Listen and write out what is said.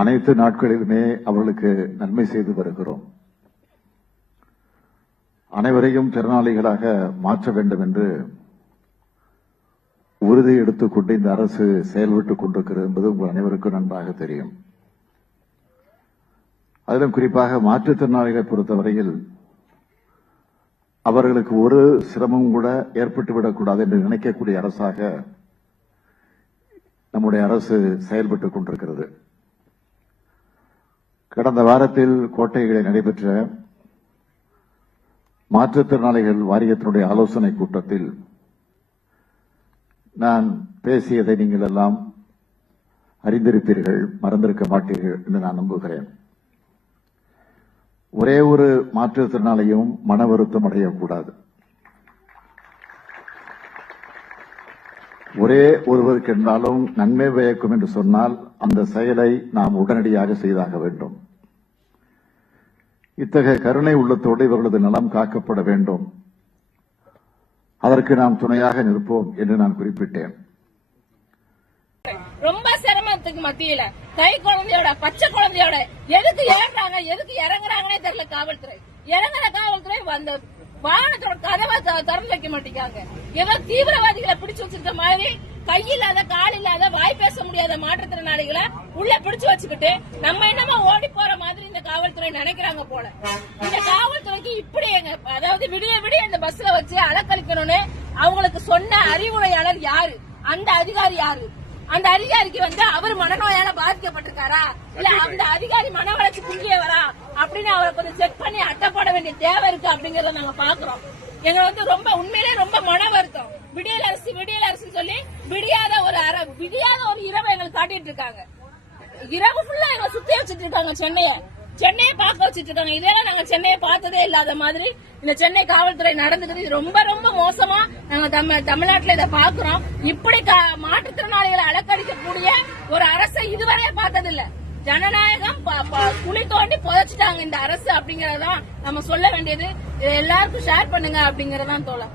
அனைத்து நாட்களிலுமே அவர்களுக்கு நன்மை செய்து வருகிறோம். அனைவரையும் திறனாளிகளாக மாற்ற வேண்டும் என்று உறுதி எடுத்துக்கொண்டு இந்த அரசு செயல்பட்டுக் கொண்டிருக்கிறது என்பது உங்கள் அனைவருக்கும் நன்றாக தெரியும். அதிலும் குறிப்பாக மாற்றுத்திறனாளிகளை பொறுத்தவரையில் அவர்களுக்கு ஒரு சிரமம் கூட ஏற்பட்டுவிடக்கூடாது என்று நினைக்கக்கூடிய அரசாக நம்முடைய அரசு செயல்பட்டுக் கொண்டிருக்கிறது. கடந்த வாரத்தில் கோட்டைகளில் நடைபெற்ற மாற்றுத்திறனாளிகள் வாரியத்தினுடைய ஆலோசனை கூட்டத்தில் நான் பேசியதை நீங்கள் எல்லாம் அறிந்திருப்பீர்கள், மறந்திருக்க மாட்டீர்கள் என்று நான் நம்புகிறேன். ஒரே ஒரு மாற்றுத்திறனாளியும் மன வருத்தம் அடையக்கூடாது. ஒரே ஒருவருக்கு என்றாலும் நன்மை பயக்கும் என்று சொன்னால் அந்த செயலை நாம் உடனடியாக செய்தாக வேண்டும். இத்தகைய கருணை உள்ளத்தோடு இவர்களது நலம் காக்கப்பட வேண்டும். அதற்கு நாம் துணையாக நிற்போம் என்று நான் குறிப்பிட்டேன். ரொம்ப சிரமத்துக்கு மத்தியில கை குழந்தையோட பச்சை குழந்தையோட எதுக்கு ஏறாங்க எதுக்கு இறங்குறாங்கன்னே தெரியல. காவல்துறை இறங்குற காவல்துறை அந்த வாகனத்தோட கதவை திறந்து வைக்க மாட்டேங்காங்க. ஏதோ தீவிரவாதிகளை பிடிச்சு வச்சிருக்க மாதிரி கையில்லாத கால் இல்லாத வாய் பேச முடியாத மாற்றுத்திறனாளிகளை உள்ள பிடிச்சு வச்சுக்கிட்டு நம்ம என்னமா ஓடி போற மாதிரி இந்த காவல்துறை நினைக்கிறாங்க போல. இந்த காவல்துறைக்கு இப்படி அதாவது விடிய விடிய இந்த பஸ்ல வச்சு அலக்கழிக்கணும்னு அவங்களுக்கு சொன்ன அறிவுரையாளர் யாரு? அந்த அதிகாரி யாரு? அந்த அதிகாரிக்கு அவர் மனநோயால பாதிக்கப்பட்டிருக்காரா இல்ல அந்த அதிகாரி மன வளர்ச்சி குன்றியவரா அப்படின்னு அவரை கொஞ்சம் செக் பண்ணி அட்டப்பட வேண்டிய தேவை இருக்கு அப்படிங்கறத நாங்க பாக்குறோம். எங்க ரொம்ப உண்மையிலே ரொம்ப மன வருத்தம். விடியல் அரசு சொல்லி விடியாத ஒரு இரவு எங்களுக்கு காட்டிட்டு இருக்காங்க. இரவு ஃபுல்லா எங்களை சுத்தி வச்சுட்டு இருக்காங்க. சென்னையை பார்க்க வச்சுட்டு இருக்காங்க. இதெல்லாம் நாங்க சென்னையை பார்த்ததே இல்லாத மாதிரி இந்த சென்னை காவல்துறை நடந்துக்கிறது ரொம்ப ரொம்ப மோசமா நாங்க தமிழ்நாட்டுல இதை பாக்குறோம். இப்படி மாற்றுத்திறனாளிகளை அலக்கடிக்கக்கூடிய ஒரு அரசை இதுவரையே பார்த்ததில்லை. ஜனநாயகம் குழி தோண்டி புதைச்சிட்டாங்க இந்த அரசு அப்படிங்கறதான் நம்ம சொல்ல வேண்டியது. எல்லாருக்கும் ஷேர் பண்ணுங்க அப்படிங்கறதான் தோழர்.